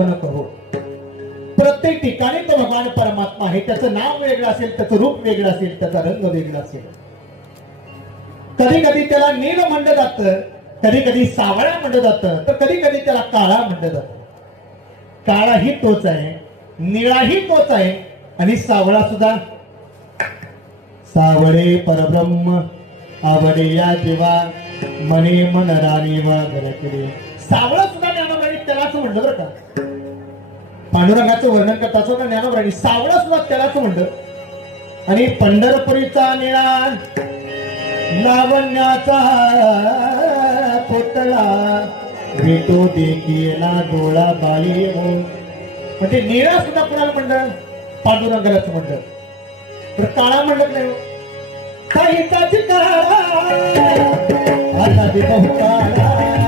करो. प्रत्येक ठिकाणी तो भगवान परमात्मा आहे. त्याचं नाव वेगळं असेल, त्याचं रूप वेगळं असेल, त्याचा रंग वेगळा असेल. कधी कधी त्याला नील म्हणलं जातं, कधी कधी सावळा म्हणलं जातं, तर कधी कधी त्याला काळा म्हणलं जातं. काळाही तोच आहे, निळाही तोच आहे आणि सावळा सुद्धा. सावळे परब्रह्म आवडे या देवा मने मन राणी वागर केले. सावळा सुद्धा ज्ञानोबरांनी त्यालाच म्हणलं बरं का. पांडुरंगाचं वर्णन करत असताना ज्ञानोबरांनी सावळा सुद्धा त्यालाच म्हणलं. आणि पंढरपुरीचा निळा लावण्याचा पुतळा भेटो देखीला डोळा बाळी म्हणून. म्हणजे निळा सुद्धा कोणाला म्हणलं? पांडुरंगालाच म्हणलं. तर काळा म्हणत नाही. काहीचाच काळा आता काळा